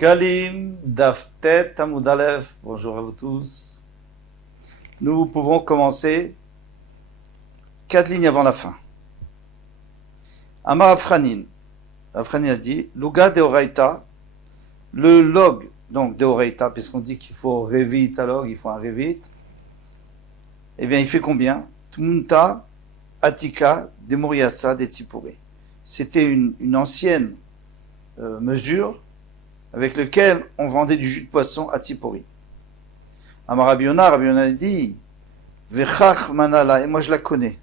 Shkalim, Daftet, Amoudalev, bonjour à vous tous. Nous pouvons commencer 4 lignes avant la fin. Amar Afranin. Afranin a dit, Luga Deoraita, le log, donc Deoraita, puisqu'on dit qu'il faut Revit à log, il faut un Revit, eh bien il fait combien? Tmunta, Atika, Demoriasa, Detsipuri. C'était une ancienne mesure avec lequel on vendait du jus de poisson à Tzipori. Amar Rabbi Yonah dit, Vechach manala, et moi je la connais.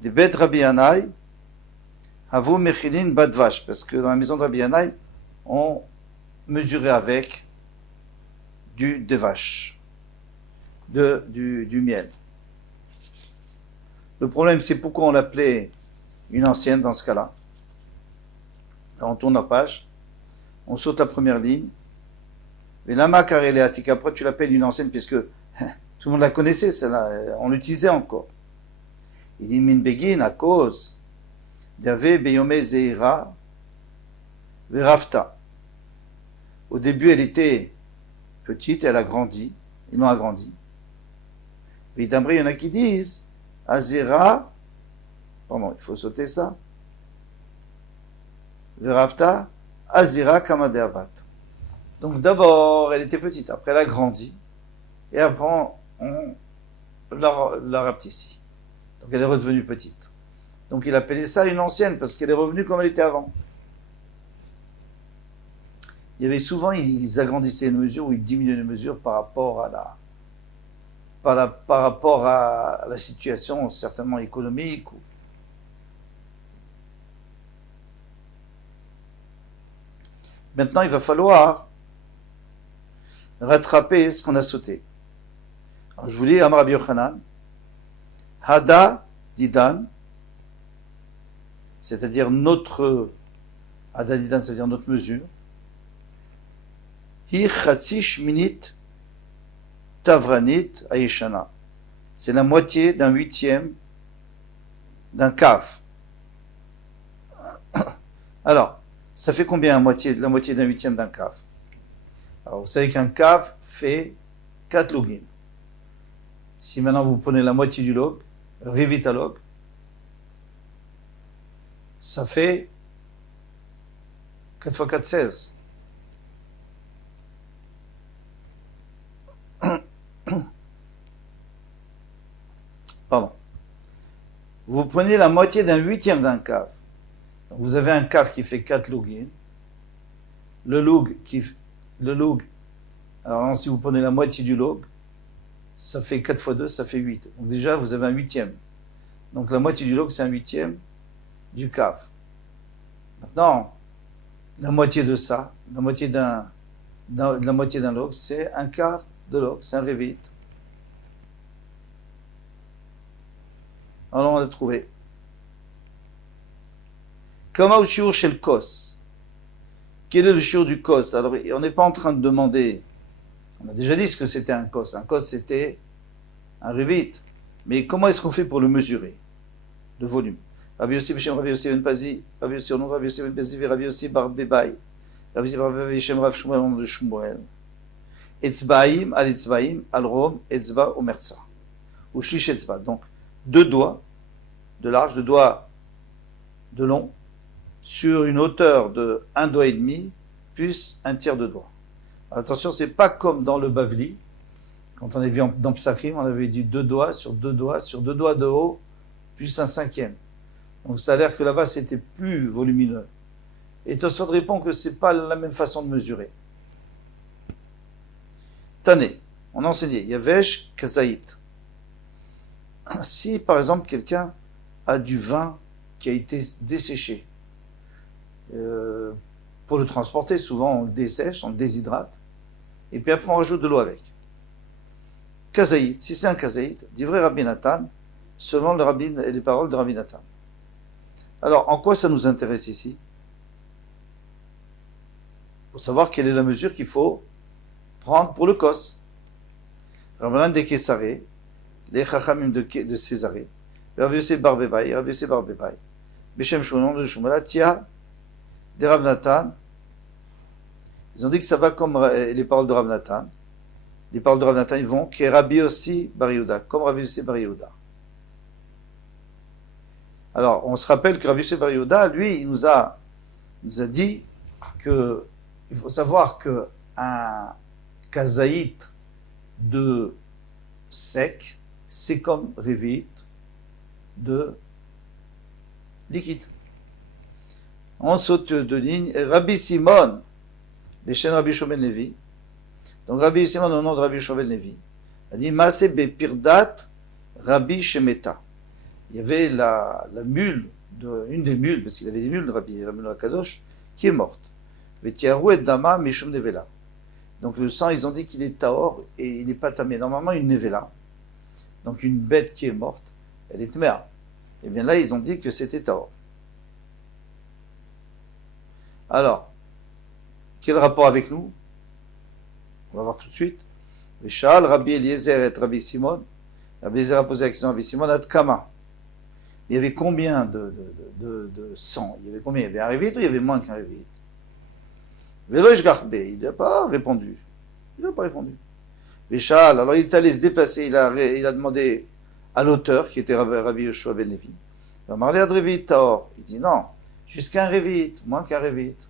Des bêtes Rabbi Yanaï, Havu mechilin badvash, parce que dans la maison de Rabbi Yanaï, on mesurait avec du devash, du miel. Le problème, c'est pourquoi on l'appelait une ancienne dans ce cas-là. On tourne la page, on saute la première ligne. Mais lama kareleatik, après tu l'appelles une ancienne puisque tout le monde la connaissait, celle-là, on l'utilisait encore. Il dit min begin à cause d'ave beyome zeira verafta. Au début, elle était petite, elle a grandi, ils l'ont agrandie. Et d'après, il y en a qui disent azera, pardon, il faut sauter ça. Verafta, azira kamadeavat. Donc d'abord, elle était petite, après elle a grandi, et après on l'a rapetissie. Donc elle est redevenue petite. Donc il appelait ça une ancienne, parce qu'elle est revenue comme elle était avant. Il y avait souvent, ils agrandissaient une mesure, ou ils diminuaient une mesure par rapport à la situation certainement économique. Maintenant, il va falloir rattraper ce qu'on a sauté. Alors, je vous lis Amar Rabbi Yochanan, Hada Didan, c'est-à-dire notre Hada Didan, c'est-à-dire notre mesure. Hi Chatzi Shminit Tavranit Ayeshana. C'est la moitié d'un huitième d'un kaf. Alors, ça fait combien la moitié d'un huitième d'un kaf? Alors, vous savez qu'un kaf fait 4 login. Si maintenant vous prenez la moitié du log, revita log, ça fait 4 fois 4, 16. Pardon. Vous prenez la moitié d'un huitième d'un kaf. Donc vous avez un kaf qui fait 4 login. Le log, alors si vous prenez la moitié du log, ça fait 4 fois 2, ça fait 8. Donc déjà, vous avez un huitième. Donc la moitié du log, c'est un huitième du kaf. Maintenant, la moitié de ça, la moitié d'un log, c'est un quart de log, c'est un revit. Alors on a trouvé. Comment au shiur chez le kos? Quel est le shiur du kos? Alors on n'est pas en train de demander. On a déjà dit ce que c'était un kos. Un kos c'était un revit. Mais comment est-ce qu'on fait pour le mesurer? Le volume. Rabbi Yossi Beshem Rabbi Yossi Ben Pazi, Rabbi Yossi Onon, Rabbi Yossi Ben Pazi, Rabbi Yossi Bar Bebai, Rabbi Yossi Bar Bebai Beshem Rav Shmuel Onon de Shmuel. Etzbaim al Etzbaim al Rom Etzba Omerza. Ou Shlish Etzba. Donc 2 doigts de large, 2 doigts de long, sur une hauteur de 1 doigt et demi, plus un tiers de doigt. Alors, attention, c'est pas comme dans le Bavli, quand on est vu dans Psachim, on avait dit 2 doigts sur 2 doigts, sur 2 doigts de haut, plus un cinquième. Donc ça a l'air que là-bas c'était plus volumineux. Et Tosfot répond que c'est pas la même façon de mesurer. Tané, on a enseigné, Yavesh Kazaït. Si par exemple quelqu'un a du vin qui a été desséché, pour le transporter, souvent on le dessèche, on le déshydrate, et puis après on rajoute de l'eau avec. Kazaït, si c'est un kazaït, dit vrai Rabbi Nathan, selon les paroles de Rabbi Nathan. Alors, en quoi ça nous intéresse ici? Pour savoir quelle est la mesure qu'il faut prendre pour le kos. Rabbanan de Kesaré, les chachamim de Césarée, Rabbi Yossi Bar Bebai, Rabbi Yossi Bar Bebai, Beshem Shmuel de Shmuel, Tia, de Rav Natan, Ils ont dit que ça va comme les paroles de Rav Nathan. Les paroles de Rav Nathan, ils vont, qui est Rabbi Yossi Bar Yehuda, comme Rabbi Yossi Bar Yehuda. Alors, on se rappelle que Rabbi Yossi Bar Yehuda, lui, il nous a dit que il faut savoir que un kazaït de sec, c'est comme révite de liquide. On saute de ligne. Rabbi Simon, des chaînes Rabbi Shimon Levi. Donc Rabbi Simon, au nom de Rabbi Shimon Levi, a dit Maase Bepirdat Rabbi Shemeta. Il y avait la mule, une des mules, parce qu'il avait des mules de Rabbi Akadosh, qui est morte. Vetiaru et Dama Mishum Nevela. Donc le sang, ils ont dit qu'il est taor et il n'est pas tamé. Normalement, une nevela, donc une bête qui est morte, elle est mère. Et bien là, ils ont dit que c'était taor. Alors, quel rapport avec nous? On va voir tout de suite. Veshal, Rabbi Eliezer et Rabbi Simon. Rabbi Eliezer a posé la question à Rabbi Simon, Adkama. Il y avait combien de sang? Il y avait combien? Il y avait un révite ou il y avait moins qu'un révite? Velosh Garbe, il n'a pas répondu. Il n'a pas répondu. Veshal, alors il est allé se déplacer, il a demandé à l'auteur, qui était Rabbi Yoshua ben Levi, il va parler à Révite Taor. Il dit non, jusqu'à un révite, moins qu'un révite.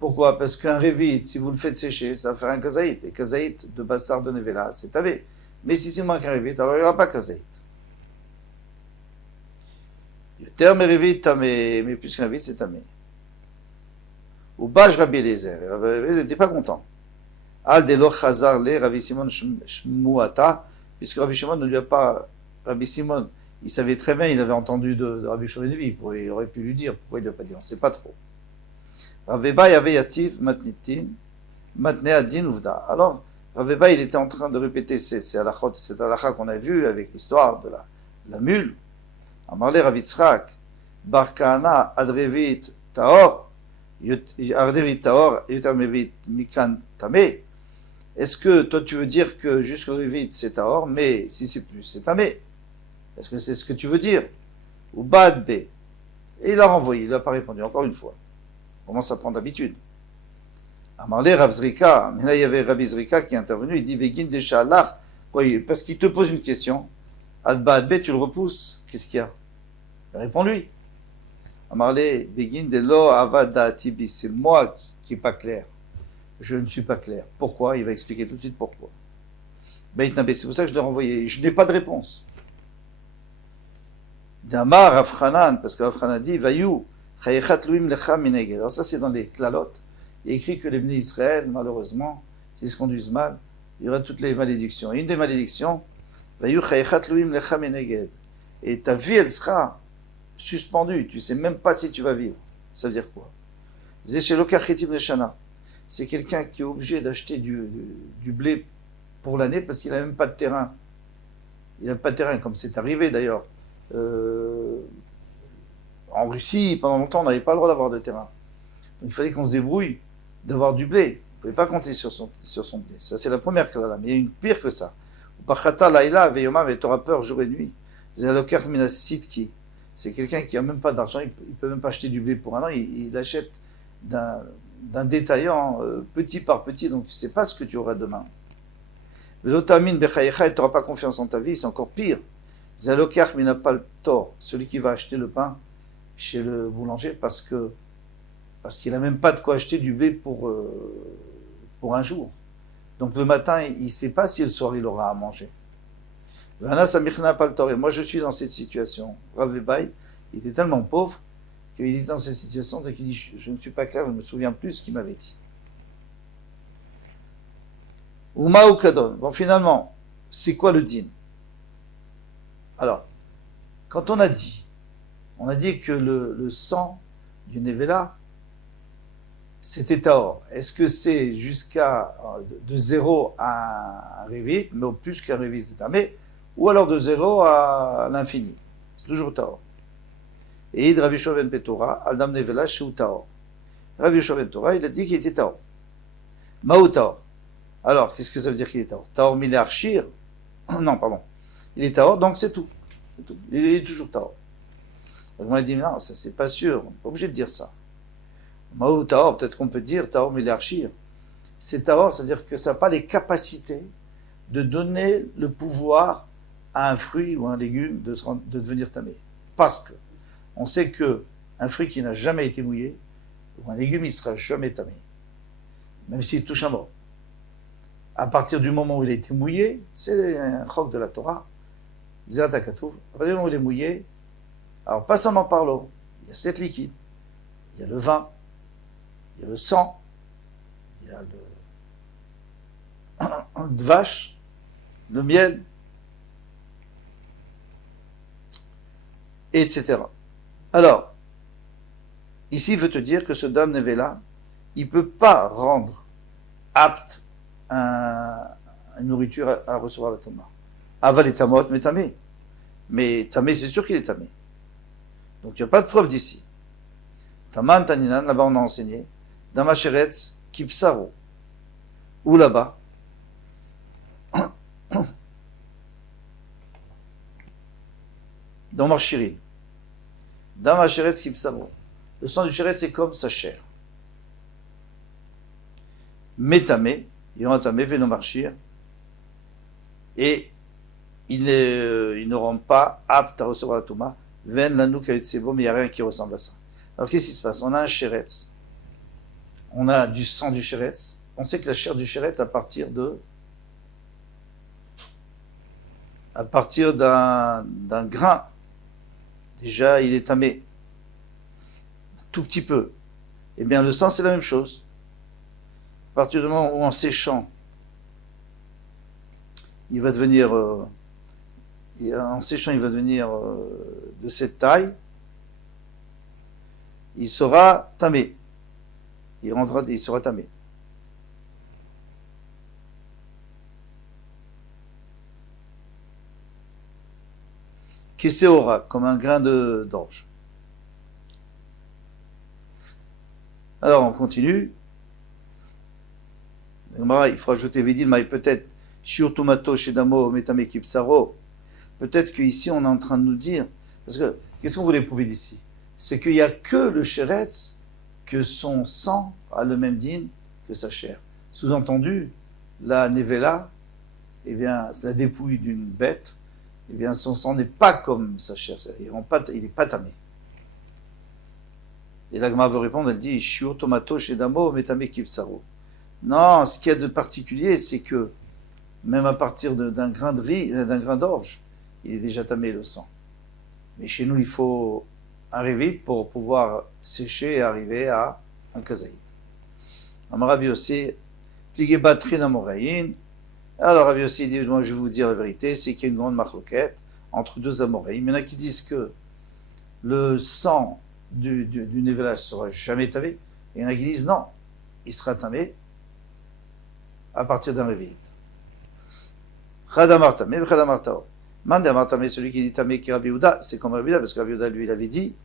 Pourquoi? Parce qu'un révite, si vous le faites sécher, ça va faire un kazaït. Et kazaït de Bassar de Nevela, c'est tavé. Mais si c'est moins qu'un révite, alors il n'y aura pas kazaït. Le terme révite tamé, mais plus qu'un révite, c'est tamé. Ou Baj Rabbi Eliezer. Rabbi Eliezer n'était pas content. Al delo chazar le Rabbi Simon shmuata, puisque Rabbi Shimon ne lui a pas. Rabbi Simon, il savait très bien, il avait entendu de Rabbi Shimon Levi, il aurait pu lui dire, pourquoi il ne l'a pas dit, on ne sait pas trop. Raveba yave yativ matnitin, matne adin uvda. Alors, Raveba, il était en train de répéter cette halakha qu'on a vu avec l'histoire de la mule. Amarle Ravitzrak, Barkana adrevit taor, adrevit taor, yutamevit mikan tamé. Est-ce que toi tu veux dire que jusqu'au revit c'est taor, mais si c'est plus c'est tamé? Est-ce que c'est ce que tu veux dire? Ou bad be? Et il a renvoyé, il n'a pas répondu encore une fois. On commence à prendre l'habitude. Amarle Rav Zrika, mais là il y avait Rabbi Zrika qui est intervenu, il dit Begin de Shalach, parce qu'il te pose une question. Adba Adbe, tu le repousses, qu'est-ce qu'il y a? Réponds-lui. Amarle Begin de Lo Avada Tibi, c'est moi qui n'est pas clair. Je ne suis pas clair. Pourquoi? Il va expliquer tout de suite pourquoi. C'est pour ça que je l'ai renvoyé. Je n'ai pas de réponse. Damar Afranan, parce que Afranan dit Vayou, Chayechat Luim Lecha Mineged. Alors ça c'est dans les Klalot. Il est écrit que les bénis d'Israël, malheureusement, s'ils se conduisent mal, il y aura toutes les malédictions. Et une des malédictions, Vayou Chayechat Luim Lecha Mineged. Et ta vie, elle sera suspendue. Tu ne sais même pas si tu vas vivre. Ça veut dire quoi? C'est quelqu'un qui est obligé d'acheter du blé pour l'année parce qu'il n'a même pas de terrain. Il n'a pas de terrain, comme c'est arrivé d'ailleurs. En Russie, pendant longtemps, on n'avait pas le droit d'avoir de terrain. Donc il fallait qu'on se débrouille d'avoir du blé. On ne pouvait pas compter sur son blé. Ça, c'est la première là. Mais il y a une pire que ça. Tu auras peur jour et nuit. C'est quelqu'un qui n'a même pas d'argent, il ne peut même pas acheter du blé pour un an, il achète d'un détaillant petit par petit, donc tu ne sais pas ce que tu auras demain. Et tu n'auras pas confiance en ta vie, c'est encore pire. Celui qui va acheter le pain chez le boulanger parce qu'il n'a même pas de quoi acheter du blé pour un jour. Donc le matin, il ne sait pas si le soir il aura à manger. Et moi je suis dans cette situation. Rav Bebaï, il était tellement pauvre qu'il était dans cette situation, donc il dit je ne suis pas clair, je ne me souviens plus ce qu'il m'avait dit. Uma ou Kadon. Bon, finalement, c'est quoi le din? Alors, quand on a dit que le sang du Nevela, c'était taor. Est-ce que c'est jusqu'à de 0 à un révit, mais au plus qu'un révit, c'est tamé, ou alors de 0 à l'infini? C'est toujours taor. Et Rabbi Yoshua ben Petora, Adam Nevela, Shu taor. Rabbi Yoshua ben Petora, il a dit qu'il était taor. Maou taor. Alors, qu'est-ce que ça veut dire qu'il est taor? Taor mile archir? Non, pardon. Il est taor, donc c'est tout. C'est tout. Il est toujours taor. Donc on a dit, non, ça c'est pas sûr, on n'est pas obligé de dire ça. Maou taor, peut-être qu'on peut dire taor mile archir. c'est tahor, c'est-à-dire que ça n'a pas les capacités de donner le pouvoir à un fruit ou un légume de devenir tamé. Parce que on sait que un fruit qui n'a jamais été mouillé, ou un légume, il ne sera jamais tamé. Même s'il touche un mort. À partir du moment où il a été mouillé, c'est un chok de la Torah, à partir du moment où il est mouillé, alors pas seulement par l'eau, il y a 7 liquides, il y a le vin, il y a le sang, il y a de vache, le miel, etc. Alors, ici, il veut te dire que ce dame Nevela, il ne peut pas rendre apte une nourriture à recevoir la Tama. Aval est tamot, mais tamé. Mais tamé, c'est sûr qu'il est tamé. Donc il n'y a pas de preuve d'ici. Taman Taninan, là-bas on a enseigné, dans Macheretz, Kipsaro, ou là-bas, dans Marchirin, dans Macheretz, Kipsaro. Le sang du chéret, c'est comme sa chair. Métamé, il rend tamé, vélo marchir, et ils ne rendent pas aptes à recevoir la Touma. Ven l'anou kayutsebo, mais il n'y a rien qui ressemble à ça. Alors qu'est-ce qui se passe? On a un chéretz, on a du sang du chéretz, on sait que la chair du chéretz, à partir d'un grain, déjà il est tamé, tout petit peu. Eh bien le sang c'est la même chose. À partir du moment où en séchant, il va devenir de cette taille, il sera tamé. Il sera tamé. Keseora, comme un grain d'orge. Alors on continue. Il faut ajouter Vidil, mais peut-être Shiur Tomato Shedamo Metame Kipsaro. Peut-être qu'ici on est en train de nous dire, parce que qu'est-ce qu'on voulait prouver d'ici? C'est qu'il n'y a que le Sheretz, que son sang a le même din que sa chair. Sous-entendu, la Nevela, eh bien, la dépouille d'une bête, eh bien, son sang n'est pas comme sa chair. Il n'est pas tamé. Et la Gemara veut répondre, elle dit, Shiur Tomato Shedamo Metame Kipsaro. Non, ce qu'il y a de particulier, c'est que même à partir d'un grain d'orge, il est déjà tamé le sang. Mais chez nous, il faut un révit pour pouvoir sécher et arriver à un kazaïd. Rabbi Yossi, plié batrin amoraïn. Alors Rabbi Yossi dit, moi je vais vous dire la vérité, c'est qu'il y a une grande machloquette entre deux amoraïm. Il y en a qui disent que le sang du Nevela ne sera jamais tamé. Et il y en a qui disent non, il sera tamé à partir d'un révit. Chadamar tamé, chadamar tao. Mandamar tamé, celui qui dit tamé qui est Rabbi Yehuda, c'est comme Rabbi Yehuda, parce que Rabbi Yehuda, lui, il avait dit,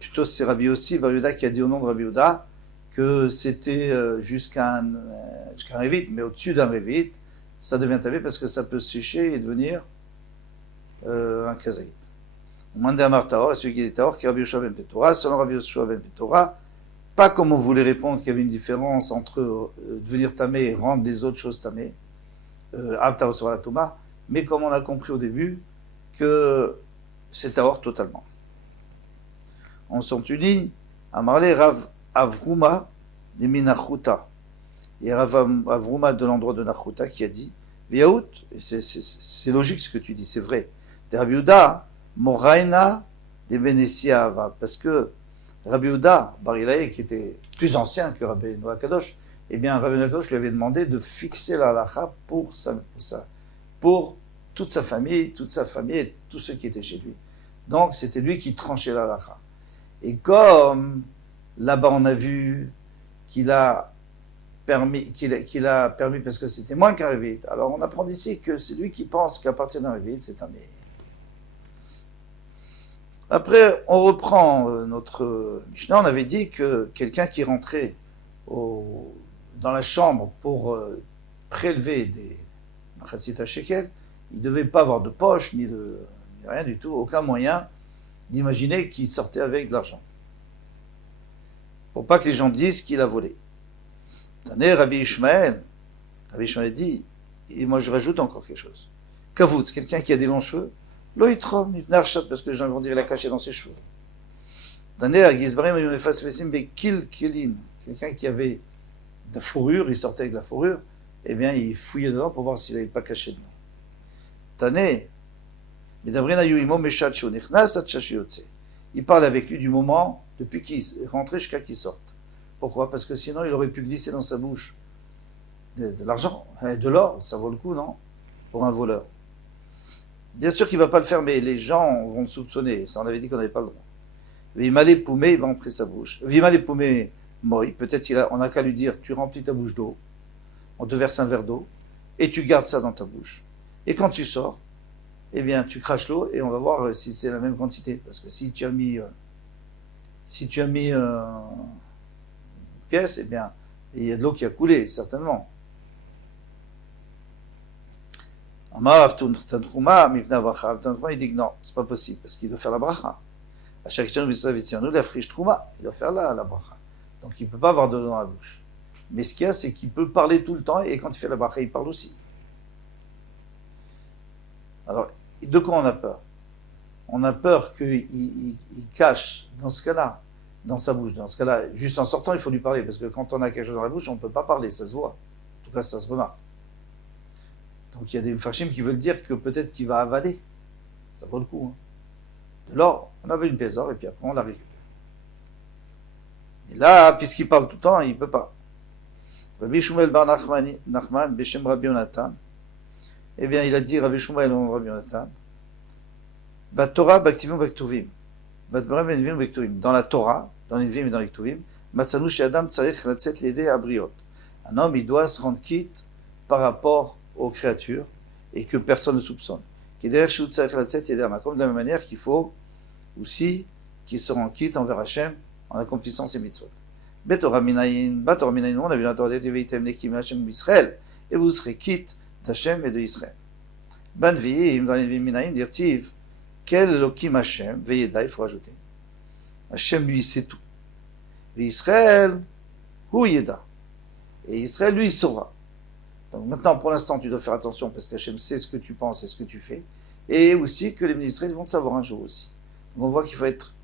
plutôt c'est Rabbi Yossi, Rabbi Yehuda qui a dit au nom de Rabbi Yehuda que c'était jusqu'à un révit, mais au-dessus d'un révit, ça devient tamé parce que ça peut sécher et devenir un kazaït. Mandamar tao, celui qui dit tao, qui est Rabbi Yoshua ben Petora, selon Rabbi Yoshua ben Petora, pas comme on voulait répondre qu'il y avait une différence entre devenir tamé et rendre les autres choses tamées, apte à recevoir la Touma, mais comme on a compris au début que c'est tahor totalement. On s'en unit à Marley Rav Avruma de Minachuta. Et Rav Avruma de l'endroit de Nachuta qui a dit, Viaout, c'est logique ce que tu dis, c'est vrai. De Rabbi Yehuda, Moraina de Benessia Ava, parce que Rabbi Yehuda Bar Ilaï, qui était plus ancien que Rabbi Noah Kadosh, eh bien, Rabbi Noah Kadosh lui avait demandé de fixer la halakha pour toute sa famille et tous ceux qui étaient chez lui. Donc, c'était lui qui tranchait la halakha. Et comme là-bas on a vu qu'il a permis, parce que c'était moins qu'un révit, alors on apprend d'ici que c'est lui qui pense qu'à partir d'un révit, c'est un mais. Après, on reprend notre Mishnah. On avait dit que quelqu'un qui rentrait dans la chambre pour prélever des machatzit shekel, il ne devait pas avoir de poche, ni rien du tout, aucun moyen d'imaginer qu'il sortait avec de l'argent. Pour pas que les gens disent qu'il a volé. Tané Rabbi Ishmael dit, et moi je rajoute encore quelque chose. Kavutz, quelqu'un qui a des longs cheveux, lo yitrom, il venait archat, parce que les gens vont dire il a caché dans ses cheveux. Tané Agizbarim Yomefas Vesim Bekil Kilin, quelqu'un qui avait de la fourrure, il sortait avec de la fourrure, eh bien il fouillait dedans pour voir s'il n'avait pas caché dedans. Tané, Medabrina Yuimo Meshat Shonichnas Atchashiotse. Il parle avec lui du moment, depuis qu'il est rentré jusqu'à qu'il sorte. Pourquoi? Parce que sinon, il aurait pu glisser dans sa bouche de l'argent, de l'or, ça vaut le coup, non? Pour un voleur. Bien sûr qu'il ne va pas le faire, mais les gens vont le soupçonner. Ça, on avait dit qu'on n'avait pas le droit. Vimale Poumé, il va remplir sa bouche. Vimale Poumé, moi, peut-être on n'a qu'à lui dire, tu remplis ta bouche d'eau, on te verse un verre d'eau, et tu gardes ça dans ta bouche. Et quand tu sors, eh bien, tu craches l'eau et on va voir si c'est la même quantité. Parce que si tu as mis une pièce, eh bien, il y a de l'eau qui a coulé, certainement. Amar Tantrouma, Mivna Bracha. Tantrouma, il dit que non, c'est pas possible, parce qu'il doit faire la bracha. À chaque chose, nous, la friche Trouma, il doit faire la bracha. Donc il ne peut pas avoir de l'eau dans la bouche. Mais ce qu'il y a, c'est qu'il peut parler tout le temps, et quand il fait la bracha, il parle aussi. Alors, de quoi on a peur? On a peur qu'il cache, dans ce cas-là, dans sa bouche. Dans ce cas-là, juste en sortant, il faut lui parler, parce que quand on a quelque chose dans la bouche, on ne peut pas parler, ça se voit. En tout cas, ça se remarque. Donc il y a des mfashim qui veulent dire que peut-être qu'il va avaler. Ça vaut le coup. Hein. De l'or, on avait une pièce d'or, et puis après on la récupère. Et là, puisqu'il parle tout le temps, il ne peut pas. Rabbi Shumel bar Nachman, Beshem Rabbi Yonatan, eh bien, il a dit, Rabbi Shumel Rabbi Yonatan, Torah, Baktivim, Baktuvim. Dans la Torah, dans les Nevim et dans les Ktuvim, Matsanou Adam Tsarech Latzet Lede Abriot. Un homme, il doit se rendre quitte par rapport aux créatures et que personne ne soupçonne. Comme de la même manière qu'il faut aussi qu'il se rende quitte envers Hachem en accomplissant ses mitzvot. Betorah Minayin, on a vu la Torah de Israël, et vous serez quitte d'Hachem et de Israël. Ban Vihim, dans les Nevim Minayin, dirtiv, quel Elohim Hachem, Veyeda, il faut ajouter. Hachem, lui, sait tout. Et Israël, Hu Yeda. Et Israël, lui, il saura. Donc maintenant, pour l'instant, tu dois faire attention parce qu'Hachem sait ce que tu penses et ce que tu fais. Et aussi que les ministres vont te savoir un jour aussi. Donc on voit qu'il faut être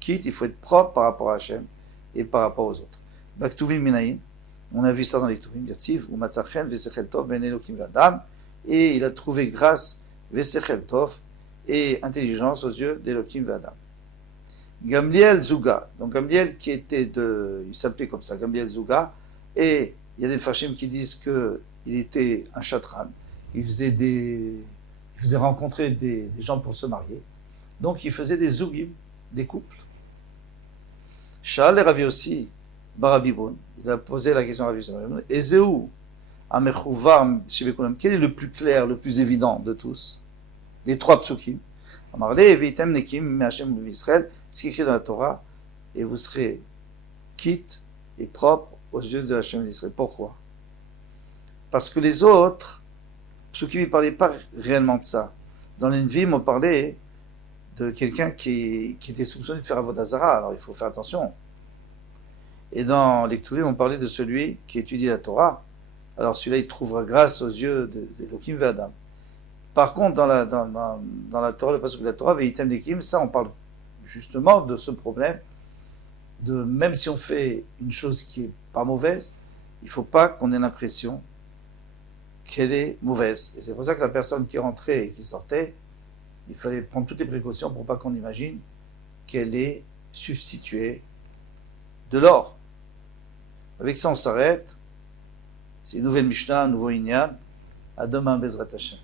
quitte, il faut être propre par rapport à Hachem et par rapport aux autres. Baktuvim Minayin, on a vu ça dans les Ktuvim, dirtiv, ou Matzachen, Vesechel Tov, Ben Elohim Vadam, et il a trouvé grâce, Vesechel Tov, et intelligence aux yeux d'Elohim Vadam. Gamliel Zouga, donc Gamliel qui était il s'appelait comme ça, Gamliel Zouga, et il y a des Fashim qui disent qu'il était un chatran, il faisait rencontrer des gens pour se marier, donc il faisait des zougim, des couples. Sha'al et Rabbi aussi, Barabiboun, il a posé la question à Rabbi Barabiboun, Ezeu, Amechouvar, quel est le plus clair, le plus évident de tous, des trois psukim? Amarle, Veitem Nekim, Me'Hachem Israël, ce qui est écrit dans la Torah, et vous serez quitte et propre aux yeux de Hachem d'Israël. Pourquoi? Parce que les autres, psukim ne parlaient pas réellement de ça. Dans les Nevim, on parlait de quelqu'un qui était soupçonné de faire Avodah Zara, alors il faut faire attention. Et dans les Ktuvim, on parlait de celui qui étudie la Torah, alors celui-là, il trouvera grâce aux yeux d'Elohim Ve'Adam. Par contre, dans la Torah, le passage de la Torah, Veitem Nekim, ça, on parle justement de ce problème, de même si on fait une chose qui est pas mauvaise, il faut pas qu'on ait l'impression qu'elle est mauvaise. Et c'est pour ça que la personne qui rentrait et qui sortait, il fallait prendre toutes les précautions pour pas qu'on imagine qu'elle est substituée de l'or. Avec ça, on s'arrête. C'est une nouvelle Mishnah, un nouveau Inyan. À demain, Bezrat Hashem.